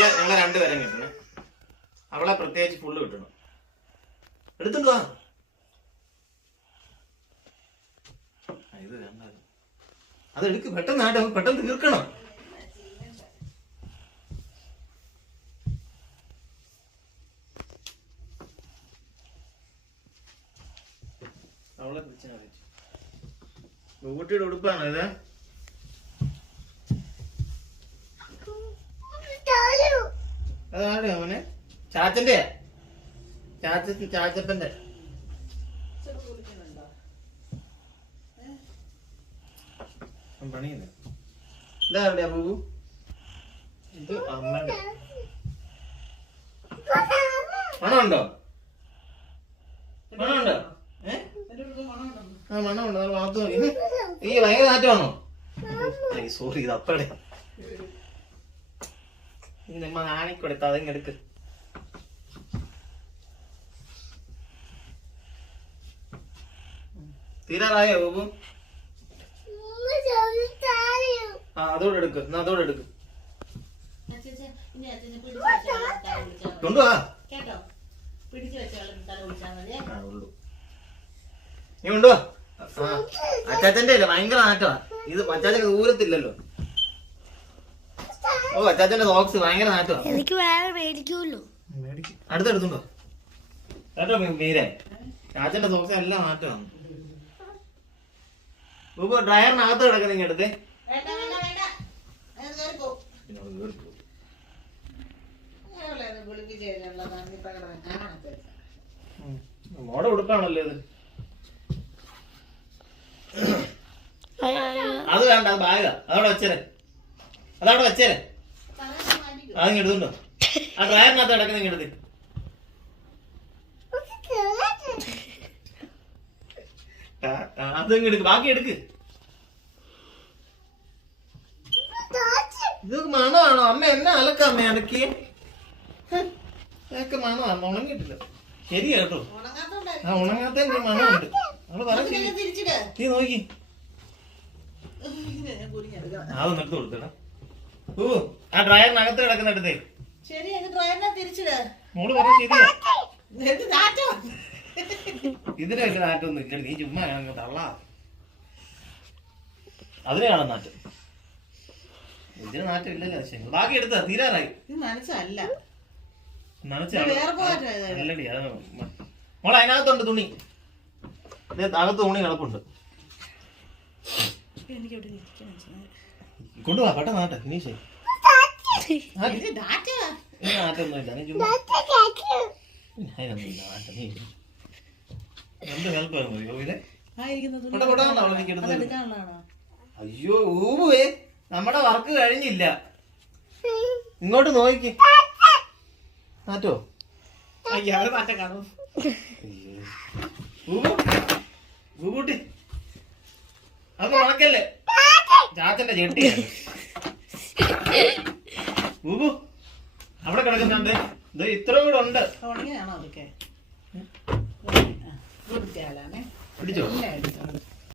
ഞങ്ങളെ രണ്ടുപേരും കിട്ടണേ. അവളെ പ്രത്യേകിച്ച് ഫുള്ള് കിട്ടണം. എടുത്തോണ്ട് വാ. ഇത് വേണ്ട, അതെടുക്ക് പെട്ടെന്ന്. പെട്ടെന്ന് തീർക്കണം. അവളെ കുട്ടിയുടെ ഉടുപ്പാണോ ഇത്? അതാണ് അവന് ചാച്ചന്റെ ചാച്ചപ്പന്റെ. പണിയില്ല. ഇതാ എവിടെയാ ബൂബു? ഇത് അമ്മയുടെ മണമുണ്ടോ? മണമുണ്ടോ? ആ മണമുണ്ടോ? അത് വളർത്തു നോക്കി. ഈ ഭയങ്കര നാറ്റമാണോ? സോറി, ഇത് അപ്പടെ നമ്മ നാണിക്കൊടുത്ത അതിങ്ങെടുക്ക്. തീരാറായോ ബൂബു? ആ അതോടെ എടുക്ക്. എന്നാ അതോടെ എടുക്ക്. കൊണ്ടുവാ. നീ കൊണ്ടുവാ. അച്ചാച്ചന്റെ അല്ലേ ഭയങ്കര നാറ്റമാ. ഇത് അച്ചാച്ചന് ദൂരത്തില്ലല്ലോ. ഓ അച്ചാച്ചന്റെ സോക്സ് ഭയങ്കര നാറ്റമാ. എനിക്ക് വേറെ മേടിക്കുമല്ലോ. അടുത്തെടുത്തുണ്ടോ കേട്ടോ മീരെ? ചാച്ചന്റെ സോക്സ് എല്ലാം നാറ്റമാണ്. ഇപ്പൊ ഡ്രയറിനകത്ത് കിടക്കുന്ന ഇങ്ങ് എടുത്തേ. മോടെ ഉടുപ്പാണല്ലോ ഇത്. അത് വേണ്ട, അത് ബാഗാ. അതവിടെ വെച്ചേരെ. അതിങ്ങ് എടുത്തുണ്ടോ? ആ ഡ്രയറിനകത്ത് കിടക്കുന്ന ഇങ്ങ് എടുത്തേ. അതങ്ങ് എടുക്ക്, ബാക്കി എടുക്ക്. ഇത് മണമാണോ? അമ്മ എന്നെ അലക്ക അമ്മ അലക്കി. ഇതൊക്കെ മണമാണ്, ഉണങ്ങിട്ടില്ല. ശരിയാ കേട്ടോ. ആ ഉണങ്ങാത്ത മണമുണ്ട്. അവള് പറ. നീ നോക്കി അതൊന്നും എടുത്ത് കൊടുത്തടാ. ഓ ആ ഡ്രയറിനകത്ത് കിടക്കുന്ന എടുത്തേ. മോള് പറഞ്ഞ ശരിയാ. ഇതിനൊക്കെ നാറ്റൊന്നും ഇല്ല. നീ ചുമ്മാ തള്ളാ. അതിനെയാണോ നാറ്റം? ഇതിന് നാറ്റം ഇല്ലല്ലോ. ബാക്കി എടുത്താ തീരാറായി. നനച്ചല്ലടി. അത് മോളെ അതിനകത്തുണ്ട് തുണി. അകത്ത് തുണി കിടപ്പുണ്ട്. കൊണ്ടുപോവാ പെട്ടെന്ന്. നാട്ടെ നീ ശരി. നാറ്റൊന്നും ഇല്ല. നീ ചുമ്മാ അതിനൊന്നുമില്ല നാട്ടം. നീ എന്ത് ഹെൽപ്പ് മതിയോ? അയ്യോ ഊവേ, നമ്മുടെ വർക്ക് കഴിഞ്ഞില്ല. ഇങ്ങോട്ട് നോക്കി. നാറ്റോ? ൂട്ടി അത് മണക്കല്ലേ? ചാച്ചന്റെ ചെട്ടി ൂബു അവിടെ കിടക്കുന്നുണ്ട്. ഇത് ഇത്രയും കൂടെ ഉണ്ട്. പിടിച്ചോ?